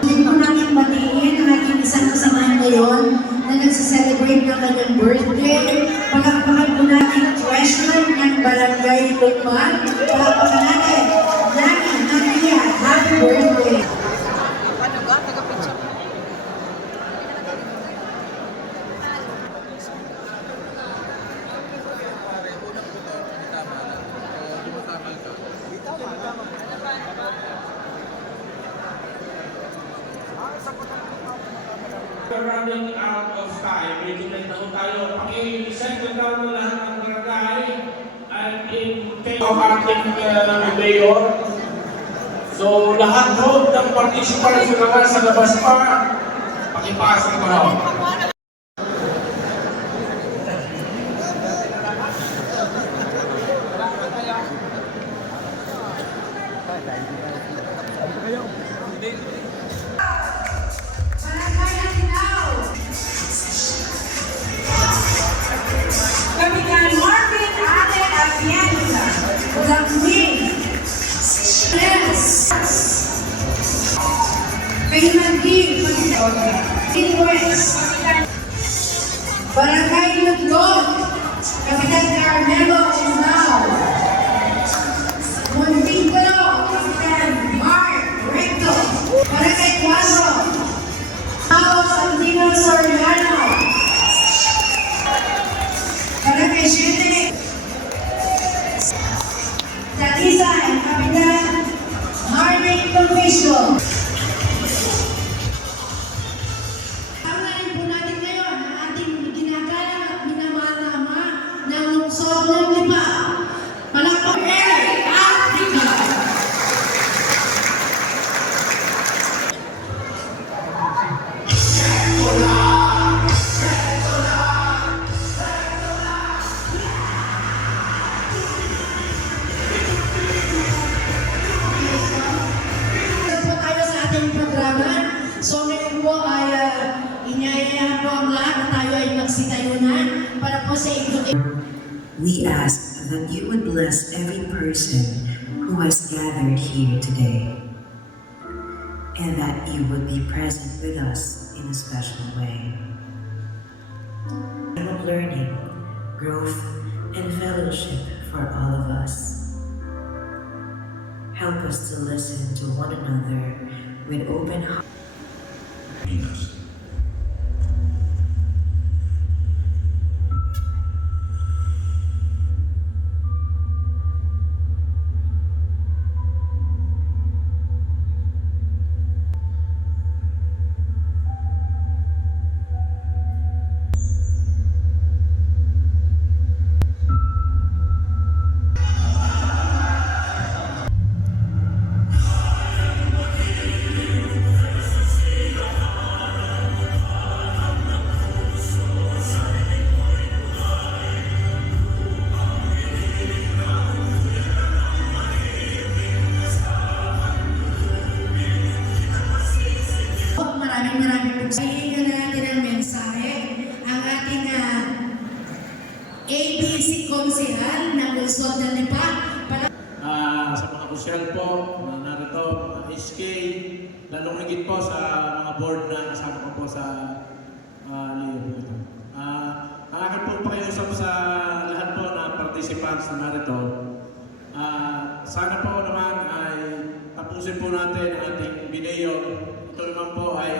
Gusto natin batiin ang ating isang kasamahan ngayon na nagsiselebrate ng kanyang birthday. Palakpakan po natin treasurer ng Barangay Lukman. Palakpakan natin. Nani, Nadia, happy birthday! We're running out of time. Medyo na tayo. Paki-settle down na lahat ng barangay and in case of ating mayor. So lahat po ng participants na sa labas pa, pakipasok mo. Kapitan Marvin Allen Atienza, the Queen, Kaymandi, West, Barangay Lutlog, Kapitan Carmelo Unaw, Monticulo, Kapitan Mark Recto, Barangay Quaso, Pao Santino Soriano, Barangay Siete, Tatisan, Kapitan Harvey Conviso. Tanganin po natin ngayon ang ating ginagalang at minamahal na ama ng lungsod ng Lipa. Palakpak Eric Africa. So ngayon po ay inyayahan po ang lahat na tayo ay magsitayunan para po sa We ask that you would bless every person who has gathered here today, and that you would be present with us in a special way. Of learning, growth, and fellowship for all of us. Help us to listen to one another with open hearts. Maraming po sa inyo natin ang mensahe. Ang ating ABC Konsehal ng Lungsod ng Lipa. opisyal po na narito, mga SK, lalong higit po sa mga board na kasama ko po sa Leo po ito. Ang akin po pakiusap sa lahat po na participants na narito, sana po naman ay tapusin po natin ang ating video. Ito naman po ay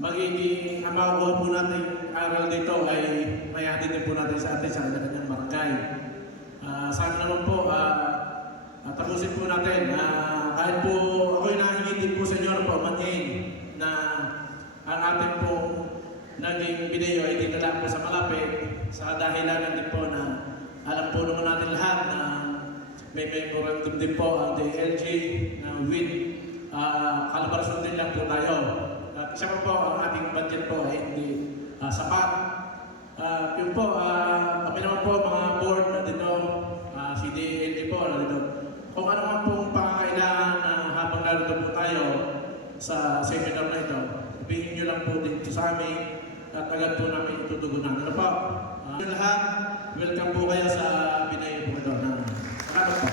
magiging ang makukuha po natin aral dito ay mayatin din po natin sa atin sa kanyang barangay. Sana naman po tapusin po natin kahit po ako'y nahingitin po sa inyo na pamanhin na ang ating po naging video ay dito lang po sa malapit sa dahilan din po na alam po naman natin lahat na may memorandum din po ang DLG na with kalabarasyon din lang po tayo. At isa pa po ang ating budget po ay hindi sapat. Yun po, kami naman po mga board na dito, si DLG po na dito. Kung ano man pong pangangailangan na habang narito po tayo sa seminar na ito, sabihin nyo lang po dito sa amin at agad po namin itutugunan. Ano po? Yung lahat, welcome po kayo sa Binayo po ito. Salamat po.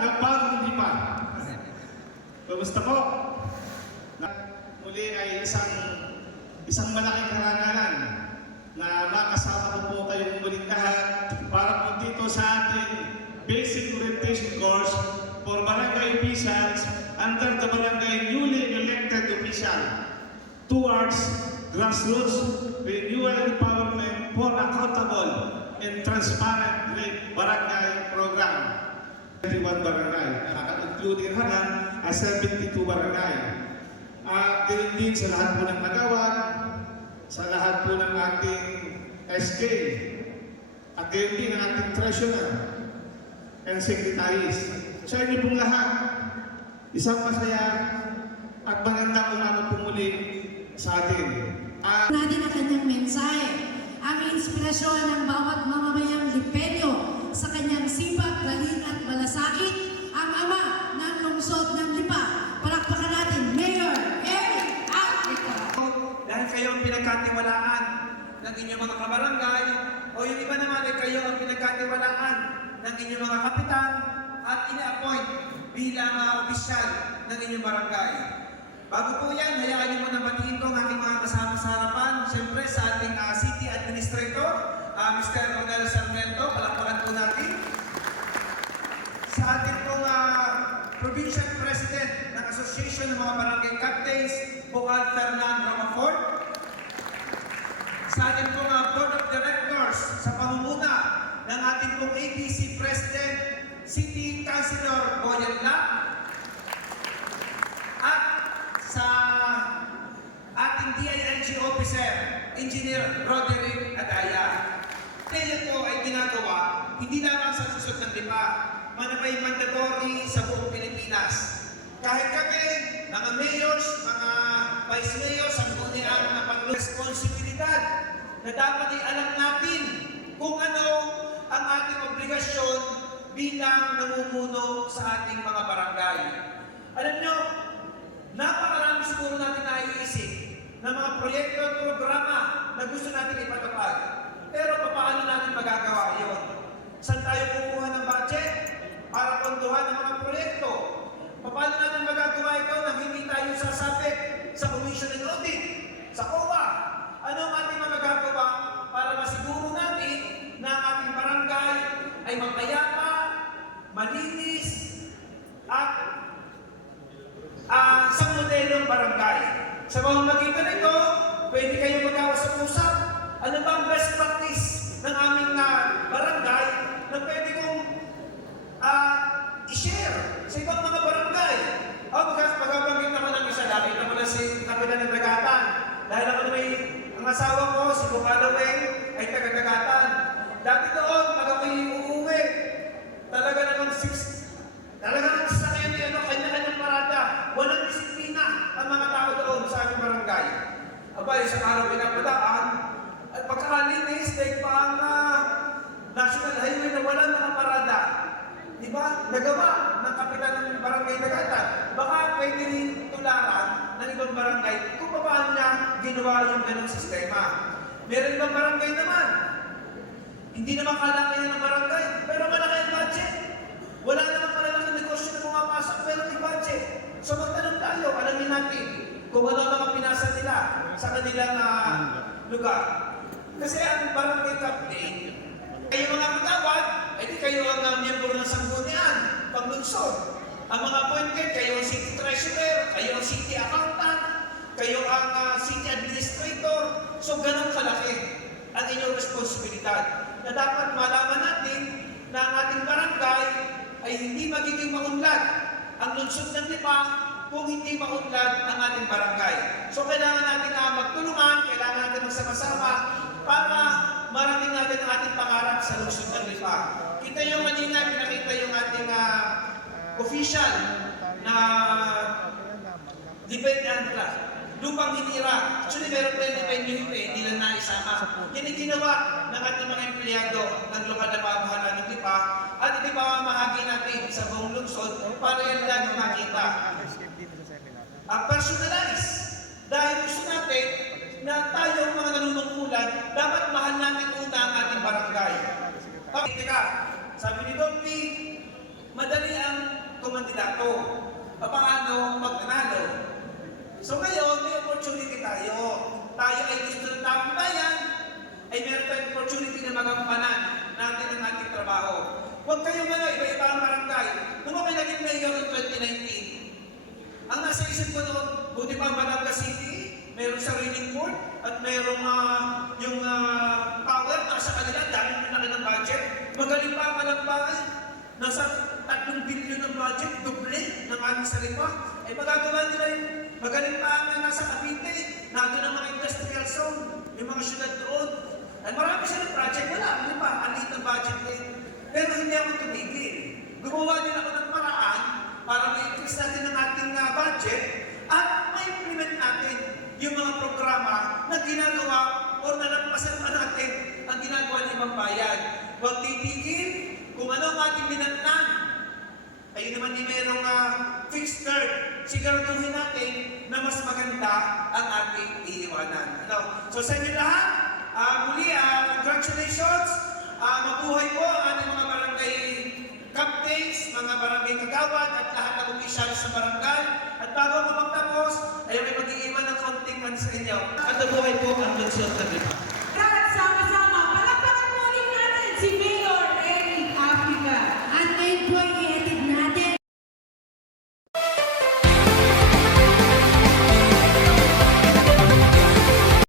Nagbagong lipan. Kumusta po? Muli ay isang malaking karangalan na makasama ko po kayong muling lahat para po dito sa ating basic orientation course for barangay officials under the barangay newly elected official towards grassroots renewal and empowerment for accountable and transparent barangay program. 31 barangay, including Hanan, 72 barangay. At din sa lahat po ng nagawan, sa lahat po ng ating SK, at din ang ating treasurer and secretaries. Sa inyo pong lahat, isang masaya at magandang umaga po muli sa atin. Natin ang kanyang mensahe, ang inspirasyon ng bawat mamamayang Lipenyo sa kanyang sipag, galing at malasakit, ang ama ng lungsod ng Lipa. Palakpakan natin, Mayor Eric Africa. Dahil kayo ang pinagkatiwalaan ng inyong mga kabarangay, o yung iba naman ay kayo ang pinagkatiwalaan ng inyong mga kapitan at ina-appoint bilang opisyal ng inyong barangay. Bago po yan, hayaan niyo muna batiin ko ang aking mga kasama sa harapan. Siyempre sa ating City Administrator, Mr. Ronel Sarmiento, palakpakan po natin. Sa ating pong Provincial President ng Association ng mga Barangay Captains, Bukal Fernan Ramafort. Sa ating pong Board of Directors, sa pamumuna ng ating pong ABC President, City Councilor Boyan Lac. At sa ating DILG Officer, Engineer Roderick Adaya. Kaya po ay ginagawa, hindi lamang sa susod ng Lipa, manapay mandatory sa buong Pilipinas. Kahit kami, mga mayors, mga vice mayors, ang bunian na pag-responsibilidad na dapat ay alam natin kung ano ang ating obligasyon bilang namumuno sa ating mga barangay. Alam nyo, napakarami siguro natin naiisip na mga proyekto at programa na gusto natin ipatupad. Pero paano natin magagawa yun? Saan tayo kukuha ng budget para pondohan ng mga proyekto? Paano natin magagawa ito nang hindi tayo sasabit sa Commission and Audit, sa COA? Ano ang ating magagawa para masiguro natin na ang ating barangay ay mapayapa, malinis, at isang modelong barangay. Sa pamamagitan nito, pwede kayong magkausap-usap. Ano ba ang best practice ng aming barangay na pwede kong i-share sa ibang mga barangay? Magabanggit naman ang isa, lagi naman na si Kapitan ng Dagatan. Dahil ako na ang asawa ko, si Bukalaweng, ay taga-Dagatan. Dati doon, pag ako'y uuwi, talaga naman sa kanya-kanyang parada. Walang disiplina ang mga tao doon sa aming barangay. Aba, isang araw pinapadaan, at pagkakalinis, dahil pa ang National Highway na wala nakaparada. Diba? Nagawa ng kapitan ng barangay Dagatan. Baka pwede rin tularan ng ibang barangay kung paano niya ginawa yung ganong sistema. Meron ibang barangay naman. Hindi naman kalaki ng barangay, pero malaki ang budget. lugar. Kasi ang barangay captain, kayo mga kagawad, ay di kayo ang miyembro ng sanggunian, panglunsod. Ang mga appointed, kayo ang city treasurer, kayo ang city accountant, kayo ang city administrator. So ganun kalaki ang inyong responsibilidad na dapat malaman natin na ang ating barangay ay hindi magiging maunlad ang lungsod ng Lipa kung hindi maunlad ang ating barangay. So kailangan natin magtulungan, kailangan natin magsama-sama para marating natin ang ating pangarap sa lungsod ng Lipa. Kita yung kanina, pinakita yung ating official na dependent lupang hinira. Actually, meron pa yung dependent hindi lang naisama. Yan ang ginawa ng ating mga empleyado ng lokal na pamahalaan ng Lipa at iti pamamahagi natin sa buong lungsod para yan lang makita. Personalize. Dahil gusto natin na tayo mga nanunungkulan, dapat mahal natin una ang ating barangay. Teka, sabi ni Don P, madali ang kumandidato. Paano magnanalo? So ngayon, may opportunity tayo. Tayo ay gusto ng taong bayan, ay meron tayong opportunity na magampanan natin ang ating trabaho. Huwag kayo iba-iba ang barangay. Nung ako naging mayor noong 2019, ang nasa isip ko noon, buti pa ang Batangas City, mayroong sariling court, at mayroong yung power, nasa kanila, dahil pinaki ng budget. Magaling pa ang Malagbagan, nasa 3 billion ng budget, doble ng aming salipa. Ay magagawa nila yung magaling pa ang nasa Cavite, nato ng mga industrial zone, yung mga syudad doon. At marami silang project, wala, ano pa, ang liit ng budget din. Pero hindi ako tumigil. Gumawa din ako ng paraan para ma-increase natin ang ating budget at ma-implement natin yung mga programa na ginagawa o nalampasan pa natin ang ginagawa ng ibang bayan. Huwag titigil kung ano ang ating binatnan. Kayo naman din mayroong fixed term. Siguraduhin natin na mas maganda ang ating iiwanan. So sa inyo lahat, muli, congratulations. Mabuhay po ang ating mga barangay captains, mga barangay kagawad at lahat ng opisyal sa barangay. At bago ako magtapos, ay may mag-iiwan ng konting man sa inyo. At nabuhay po ang lungsod ng Lipa.